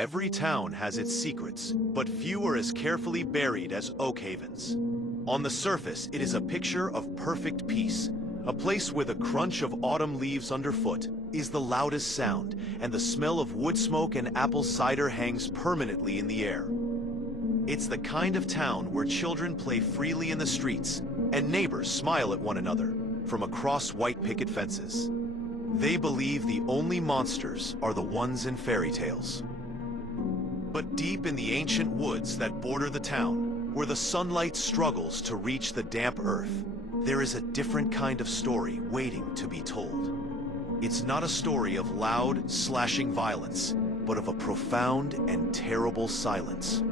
Every town has its secrets, but few are as carefully buried as Oakhaven's. On the surface, it is a picture of perfect peace, a place where the crunch of autumn leaves underfoot is the loudest sound, and the smell of wood smoke and apple cider hangs permanently in the air. It's the kind of town where children play freely in the streets, and neighbors smile at one another from across white picket fences. They believe the only monsters are the ones in fairy tales. But deep in the ancient woods that border the town, where the sunlight struggles to reach the damp earth, there is a different kind of story waiting to be told. It's not a story of loud, slashing violence, but of a profound and terrible silence.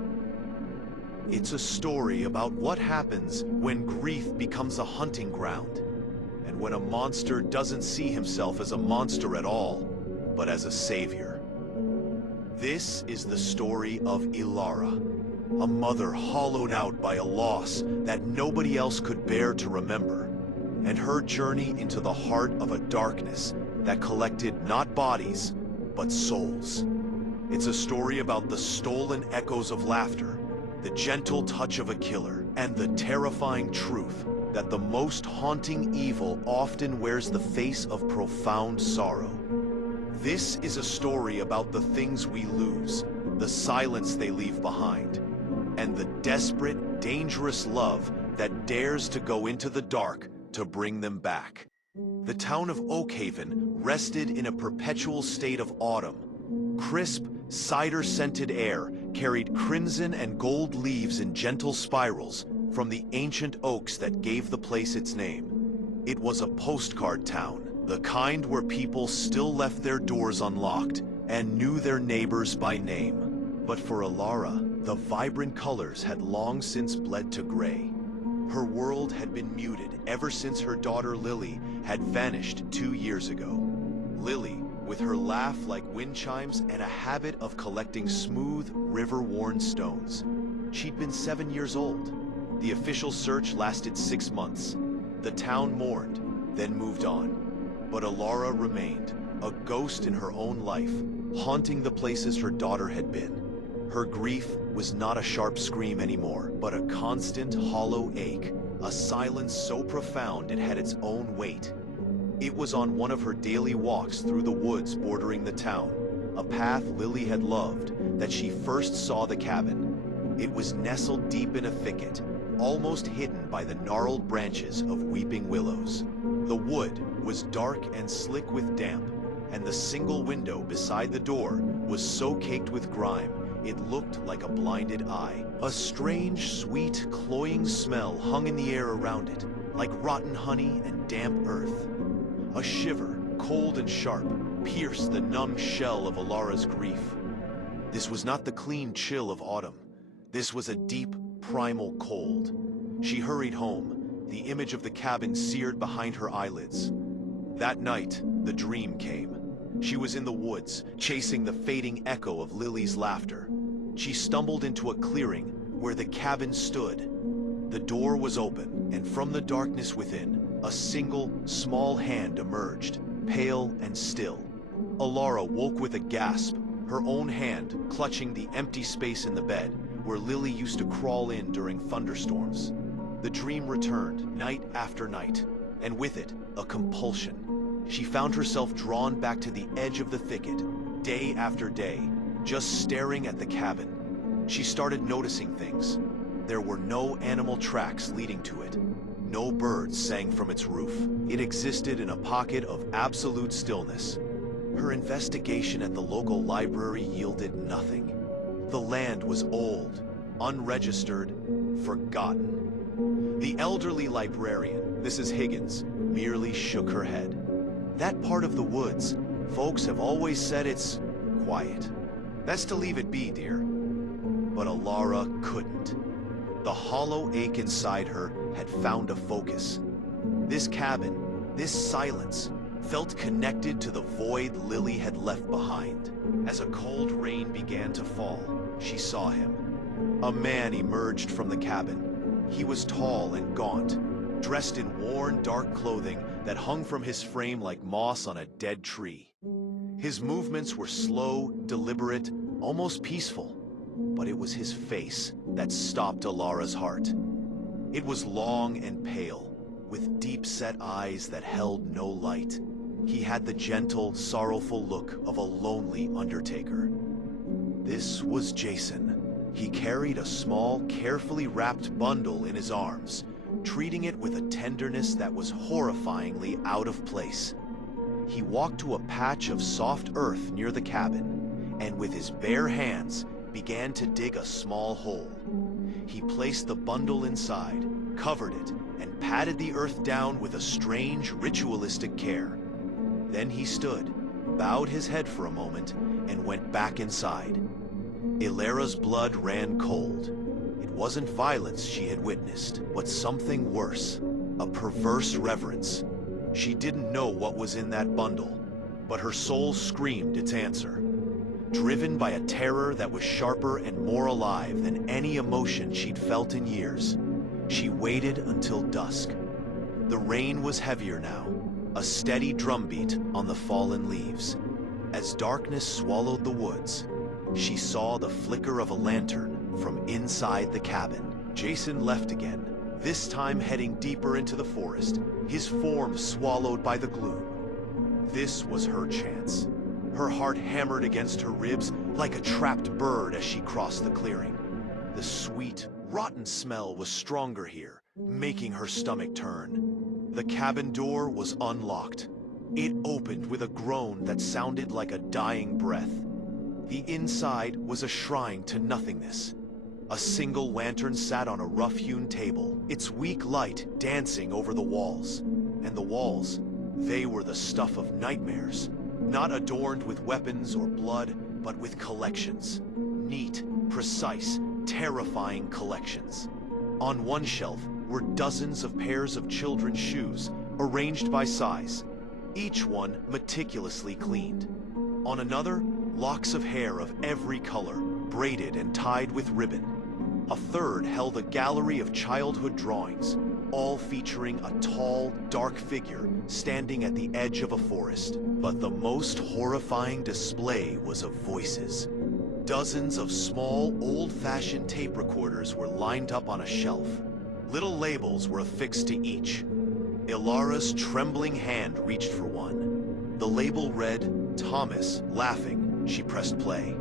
It's a story about what happens when grief becomes a hunting ground, and when a monster doesn't see himself as a monster at all, but as a savior. This is the story of Elara, a mother hollowed out by a loss that nobody else could bear to remember, and her journey into the heart of a darkness that collected not bodies, but souls. It's a story about the stolen echoes of laughter, the gentle touch of a killer, and the terrifying truth that the most haunting evil often wears the face of profound sorrow. This is a story about the things we lose, the silence they leave behind, and the desperate, dangerous love that dares to go into the dark to bring them back. The town of Oakhaven rested in a perpetual state of autumn. Crisp, cider-scented air carried crimson and gold leaves in gentle spirals from the ancient oaks that gave the place its name. It was a postcard town, the kind where people still left their doors unlocked and knew their neighbors by name. But for Elara, the vibrant colors had long since bled to gray. Her world had been muted ever since her daughter Lily had vanished 2 years ago. Lily, with her laugh like wind chimes and a habit of collecting smooth, river-worn stones. She'd been 7 years old. The official search lasted 6 months. The town mourned, then moved on. But Elara remained, a ghost in her own life, haunting the places her daughter had been. Her grief was not a sharp scream anymore, but a constant, hollow ache, a silence so profound it had its own weight. It was on one of her daily walks through the woods bordering the town, a path Lily had loved, that she first saw the cabin. It was nestled deep in a thicket, almost hidden by the gnarled branches of weeping willows. The wood was dark and slick with damp, and the single window beside the door was so caked with grime it looked like a blinded eye. A strange, sweet, cloying smell hung in the air around it, like rotten honey and damp earth. A shiver, cold and sharp, pierced the numb shell of Elara's grief. This was not the clean chill of autumn. This was a deep, primal cold. She hurried home, the image of the cabin seared behind her eyelids. That night, the dream came. She was in the woods, chasing the fading echo of Lily's laughter. She stumbled into a clearing where the cabin stood. The door was open, and from the darkness within, a single, small hand emerged, pale and still. Elara woke with a gasp, her own hand clutching the empty space in the bed where Lily used to crawl in during thunderstorms. The dream returned night after night, and with it, a compulsion. She found herself drawn back to the edge of the thicket, day after day, just staring at the cabin. She started noticing things. There were no animal tracks leading to it. No birds sang from its roof. It existed in a pocket of absolute stillness. Her investigation at the local library yielded nothing. The land was old, unregistered, forgotten. The elderly librarian, Mrs. Higgins, merely shook her head. That part of the woods, folks have always said it's quiet. That's to leave it be, dear. But Elara couldn't. The hollow ache inside her had found a focus. This cabin, this silence, felt connected to the void Lily had left behind. As a cold rain began to fall, she saw him. A man emerged from the cabin. He was tall and gaunt, dressed in worn, dark clothing that hung from his frame like moss on a dead tree. His movements were slow, deliberate, almost peaceful. But it was his face that stopped Elara's heart. It was long and pale, with deep-set eyes that held no light. He had the gentle, sorrowful look of a lonely undertaker. This was Jason. He carried a small, carefully wrapped bundle in his arms, treating it with a tenderness that was horrifyingly out of place. He walked to a patch of soft earth near the cabin, and with his bare hands, began to dig a small hole. He placed the bundle inside, covered it, and patted the earth down with a strange, ritualistic care. Then he stood, bowed his head for a moment, and went back inside. Elara's blood ran cold. It wasn't violence she had witnessed, but something worse, a perverse reverence. She didn't know what was in that bundle, but her soul screamed its answer. Driven by a terror that was sharper and more alive than any emotion she'd felt in years, she waited until dusk. The rain was heavier now, a steady drumbeat on the fallen leaves. As darkness swallowed the woods, she saw the flicker of a lantern from inside the cabin. Jason left again, this time heading deeper into the forest, his form swallowed by the gloom. This was her chance. Her heart hammered against her ribs like a trapped bird as she crossed the clearing. The sweet, rotten smell was stronger here, making her stomach turn. The cabin door was unlocked. It opened with a groan that sounded like a dying breath. The inside was a shrine to nothingness. A single lantern sat on a rough-hewn table, its weak light dancing over the walls. And the walls, they were the stuff of nightmares. Not adorned with weapons or blood, but with collections. Neat, precise, terrifying collections. On one shelf were dozens of pairs of children's shoes, arranged by size, each one meticulously cleaned. On another, locks of hair of every color, braided and tied with ribbon. A third held a gallery of childhood drawings, all featuring a tall, dark figure standing at the edge of a forest. But the most horrifying display was of voices. Dozens of small, old-fashioned tape recorders were lined up on a shelf. Little labels were affixed to each. Elara's trembling hand reached for one. The label read, "Thomas, laughing." She pressed play.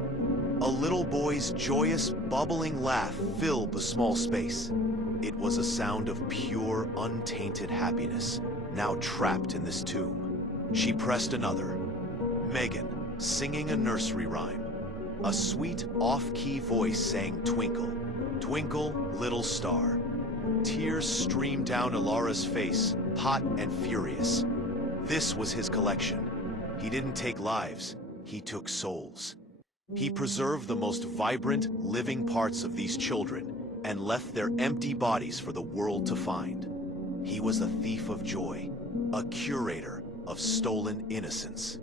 A little boy's joyous, bubbling laugh filled the small space. It was a sound of pure, untainted happiness, now trapped in this tomb. She pressed another. Megan, singing a nursery rhyme. A sweet, off-key voice sang "Twinkle, twinkle, little star." Tears streamed down Elara's face, hot and furious. This was his collection. He didn't take lives, he took souls. He preserved the most vibrant, living parts of these children and left their empty bodies for the world to find. He was a thief of joy, a curator of stolen innocence.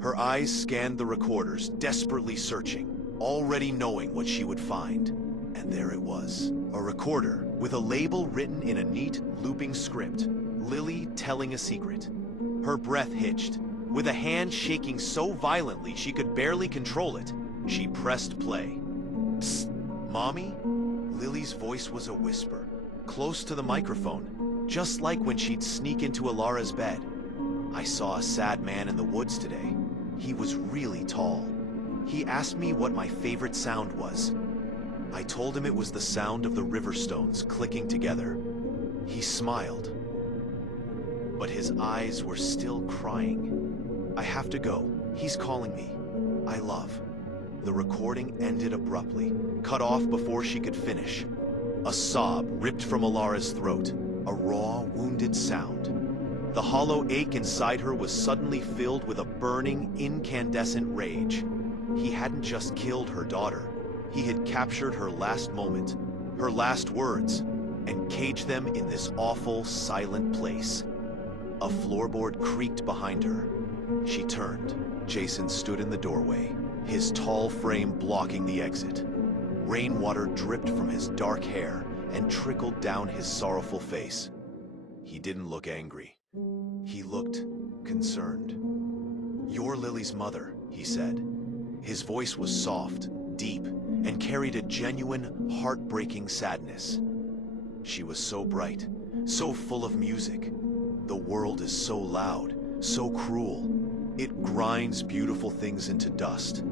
Her eyes scanned the recorders, desperately searching, already knowing what she would find. And there it was, a recorder with a label written in a neat, looping script, Lily telling a secret. Her breath hitched. With a hand shaking so violently she could barely control it, she pressed play. "Psst, Mommy?" Lily's voice was a whisper, close to the microphone, just like when she'd sneak into Elara's bed. "I saw a sad man in the woods today. He was really tall. He asked me what my favorite sound was. I told him it was the sound of the river stones clicking together. He smiled, but his eyes were still crying. I have to go. He's calling me. I love." The recording ended abruptly, cut off before she could finish. A sob ripped from Elara's throat, a raw, wounded sound. The hollow ache inside her was suddenly filled with a burning, incandescent rage. He hadn't just killed her daughter. He had captured her last moment, her last words, and caged them in this awful, silent place. A floorboard creaked behind her. She turned. Jason stood in the doorway, his tall frame blocking the exit. Rainwater dripped from his dark hair and trickled down his sorrowful face. He didn't look angry. He looked concerned. "You're Lily's mother," he said. His voice was soft, carried a genuine, heartbreaking sadness. She was so bright, so full of music. The world is so loud, so cruel. It grinds beautiful things into dust.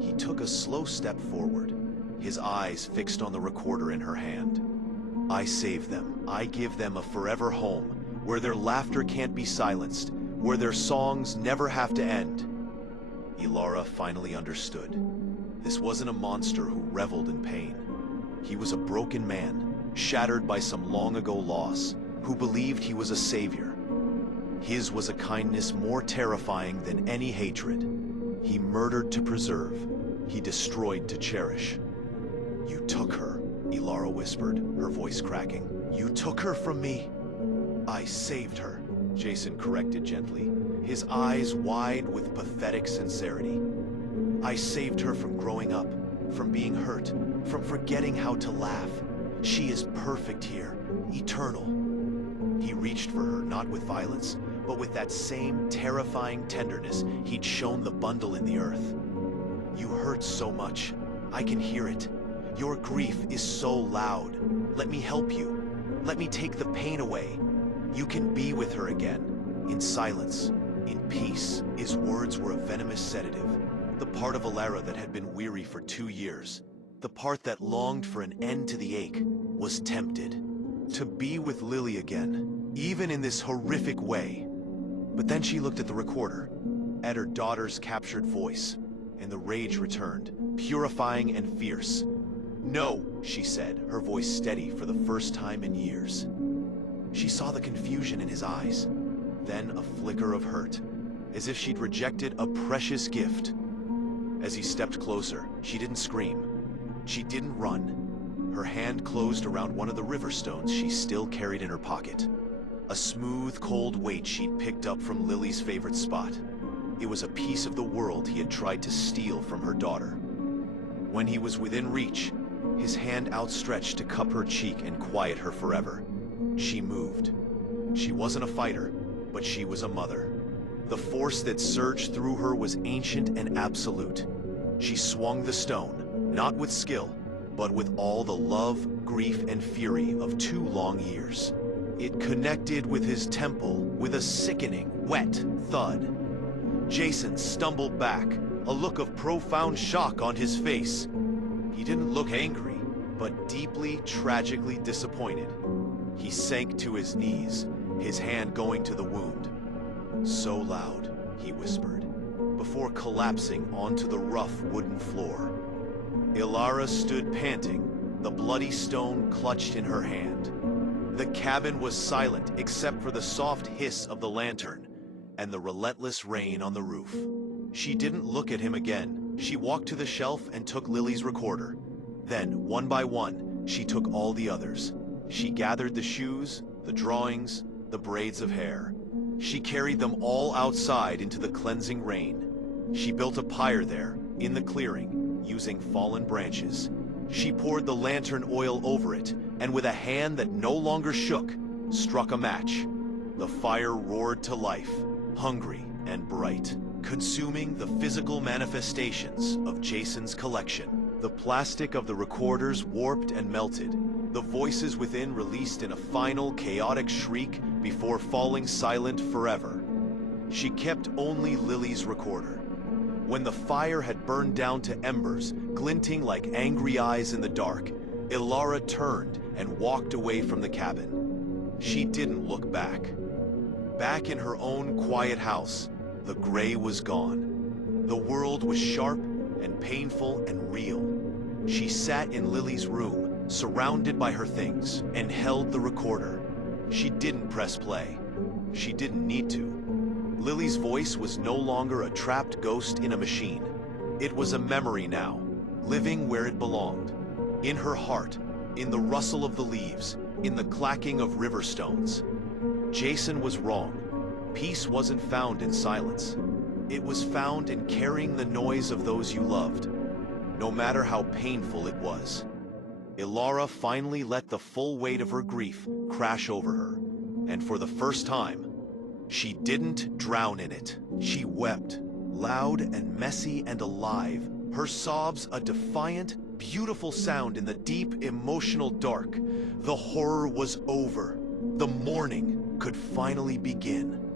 He took a slow step forward, his eyes fixed on the recorder in her hand. I save them. I give them a forever home, where their laughter can't be silenced, where their songs never have to end. Elara finally understood. This wasn't a monster who reveled in pain. He was a broken man, shattered by some long-ago loss, who believed he was a savior. His was a kindness more terrifying than any hatred. He murdered to preserve. He destroyed to cherish. You took her, Elara whispered, her voice cracking. You took her from me. I saved her, Jason corrected gently, his eyes wide with pathetic sincerity. I saved her from growing up, from being hurt, from forgetting how to laugh. She is perfect here, eternal. He reached for her, not with violence, but with that same terrifying tenderness he'd shown the bundle in the earth. You hurt so much. I can hear it. Your grief is so loud. Let me help you. Let me take the pain away. You can be with her again, in silence, in peace. His words were a venomous sedative, the part of Elara that had been weary for 2 years, the part that longed for an end to the ache, was tempted to be with Lily again, even in this horrific way. But then she looked at the recorder, at her daughter's captured voice, and the rage returned, purifying and fierce. No, she said, her voice steady for the first time in years. She saw the confusion in his eyes, then a flicker of hurt, as if she'd rejected a precious gift. As he stepped closer, she didn't scream. She didn't run. Her hand closed around one of the river stones she still carried in her pocket. A smooth, cold weight she'd picked up from Lily's favorite spot. It was a piece of the world he had tried to steal from her daughter. When he was within reach, his hand outstretched to cup her cheek and quiet her forever. She moved. She wasn't a fighter, but she was a mother. The force that surged through her was ancient and absolute. She swung the stone, not with skill, but with all the love, grief, and fury of 2 long years. It connected with his temple with a sickening, wet thud. Jason stumbled back, a look of profound shock on his face. He didn't look angry, but deeply, tragically disappointed. He sank to his knees, his hand going to the wound. So loud, he whispered, before collapsing onto the rough wooden floor. Elara stood panting, the bloody stone clutched in her hand. The cabin was silent except for the soft hiss of the lantern and the relentless rain on the roof. She didn't look at him again. She walked to the shelf and took Lily's recorder. Then, one by one, she took all the others. She gathered the shoes, the drawings, the braids of hair. She carried them all outside into the cleansing rain. She built a pyre there, in the clearing, using fallen branches. She poured the lantern oil over it, and with a hand that no longer shook, struck a match. The fire roared to life, hungry and bright, consuming the physical manifestations of Jason's collection. The plastic of the recorders warped and melted. The voices within released in a final, chaotic shriek before falling silent forever. She kept only Lily's recorder. When the fire had burned down to embers, glinting like angry eyes in the dark, Elara turned and walked away from the cabin. She didn't look back. Back in her own quiet house, the gray was gone. The world was sharp and painful and real. She sat in Lily's room, surrounded by her things, and held the recorder. She didn't press play. She didn't need to. Lily's voice was no longer a trapped ghost in a machine. It was a memory now, living where it belonged. In her heart, in the rustle of the leaves, in the clacking of river stones. Jason was wrong. Peace wasn't found in silence. It was found in carrying the noise of those you loved, no matter how painful it was. Elara finally let the full weight of her grief crash over her, and for the first time, she didn't drown in it. She wept, loud and messy and alive, Her sobs a defiant, beautiful sound in the deep, emotional dark. The horror was over. The mourning could finally begin.